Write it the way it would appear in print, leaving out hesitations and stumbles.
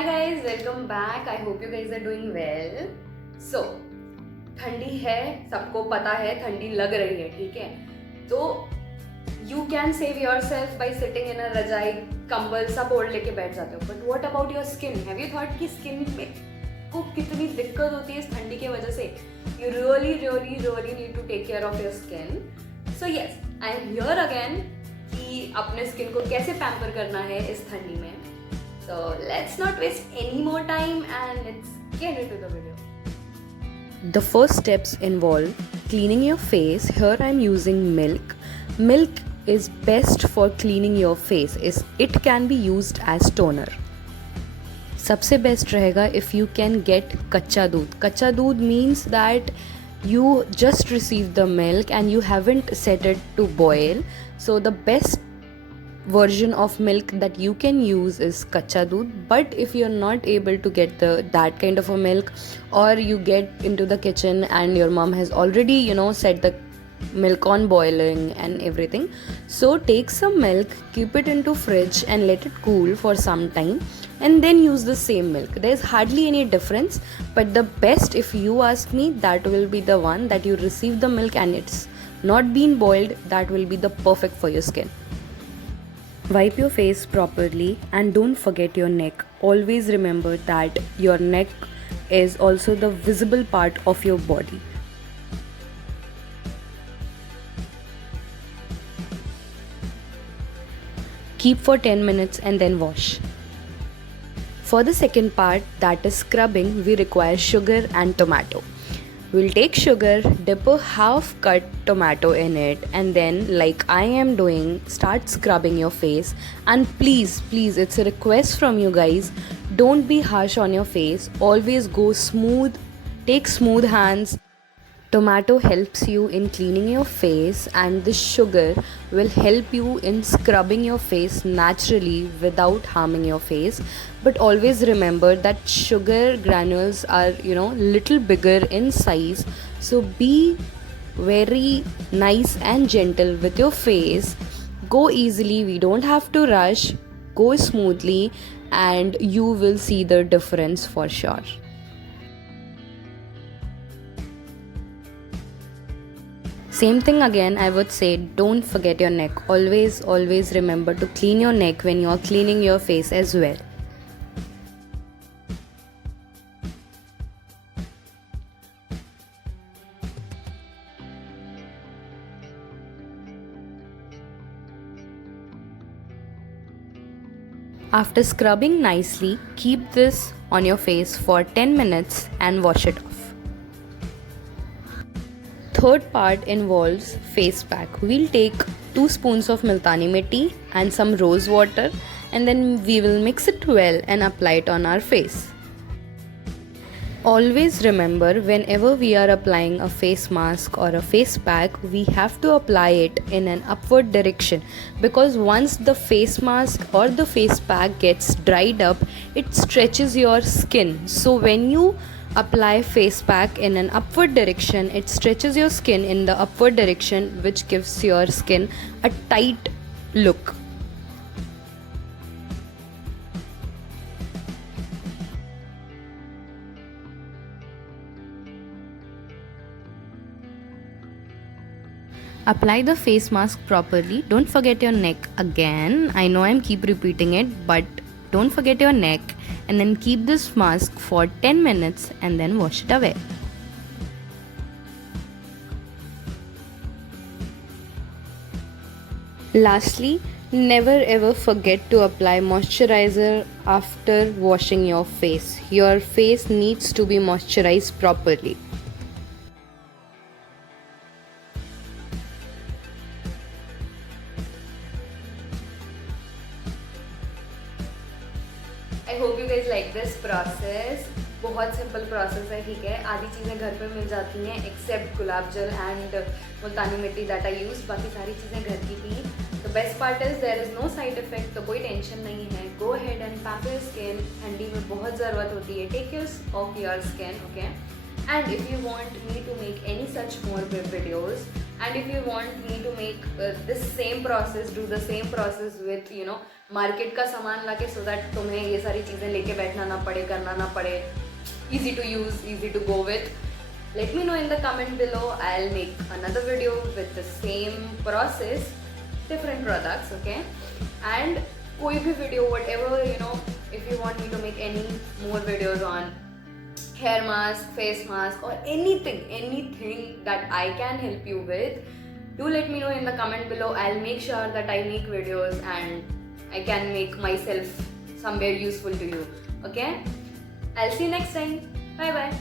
Hi guys, welcome back. I hope you guys are doing well. So, ठंडी है, सबको पता है ठंडी लग रही है, ठीक है? तो you can save yourself by sitting in a रजाई, कंबल सब ओढ़ लेके बैठ जाते हो. But what about your skin? Have you thought कि स्किन में को कितनी दिक्कत होती है इस ठंडी के वजह से? You really need to take care of your skin. So yes, I am here again कि अपने स्किन को कैसे पैम्पर करना है इस ठंडी में. So let's not waste any more time and let's get into the video. The first steps involve cleaning your face. Here I am using milk. Milk is best for cleaning your face. It can be used as toner. सबसे best रहेगा if you can get कच्चा दूध. कच्चा दूध means that you just received the milk and you haven't set it to boil. So the best version of milk that you can use is kacha doodh. But if you're not able to get that kind of a milk, or you get into the kitchen and your mom has already set the milk on boiling and everything, so take some milk, keep it into fridge and let it cool for some time and then use the same milk. There's hardly any difference, but the best, if you ask me, that will be the one that you receive the milk and it's not been boiled. That will be the perfect for your skin. Wipe your face properly and don't forget your neck. Always remember that your neck is also the visible part of your body. Keep for 10 minutes and then wash. For the second part, that is scrubbing, we require sugar and tomato. We'll take sugar, dip a half cut tomato in it, and then, like I am doing, start scrubbing your face. And please, it's a request from you guys, don't be harsh on your face. Always go smooth, take smooth hands. Tomato helps you in cleaning your face, and the sugar will help you in scrubbing your face naturally without harming your face. But always remember that sugar granules are little bigger in size, so be very nice and gentle with your face. Go easily, we don't have to rush. Go smoothly and you will see the difference for sure. Same thing again, I would say, don't forget your neck. Always remember to clean your neck when you are cleaning your face as well. After scrubbing nicely, keep this on your face for 10 minutes and wash it off. Third part involves face pack. We'll take 2 spoons of multani mitti and some rose water, and then we will mix it well and apply it on our face. Always remember, whenever we are applying a face mask or a face pack, we have to apply it in an upward direction, because once the face mask or the face pack gets dried up, it stretches your skin. So when you apply face pack in an upward direction, it stretches your skin in the upward direction, which gives your skin a tight look. Apply the face mask properly. Don't forget your neck again. I know I'm keep repeating it, but don't forget your neck, and then keep this mask for 10 minutes and then wash it away. Lastly, never ever forget to apply moisturizer after washing your face. Your face needs to be moisturized properly. I hope you guys like this process. बहुत simple process है, ठीक है. आधी चीज़ें घर पे मिल जाती हैं एक्सेप्ट गुलाब जल एंड मुल्तानी मिट्टी दैट आई यूज. बाकी सारी चीज़ें घर की थी. The best part is there is no side effect, तो कोई टेंशन नहीं है. Go head and pamper your skin. ठंडी में बहुत ज़रूरत होती है. Take care of your skin, okay. And if you want me to make any such more videos, and if you want me to make this same process, do the same process with market का सामान लाके, so that तुम्हें ये सारी चीज़ें लेके बैठना ना पड़े, करना ना पड़े, easy to use, easy to go with, let me know in the comment below. I'll make another video with the same process, different products, okay? And कोई भी video, whatever, if you want me to make any more videos on hair mask, face mask, or anything that I can help you with, do let me know in the comment below. I'll make sure that I make videos and I can make myself somewhere useful to you, okay? I'll see you next time. Bye bye.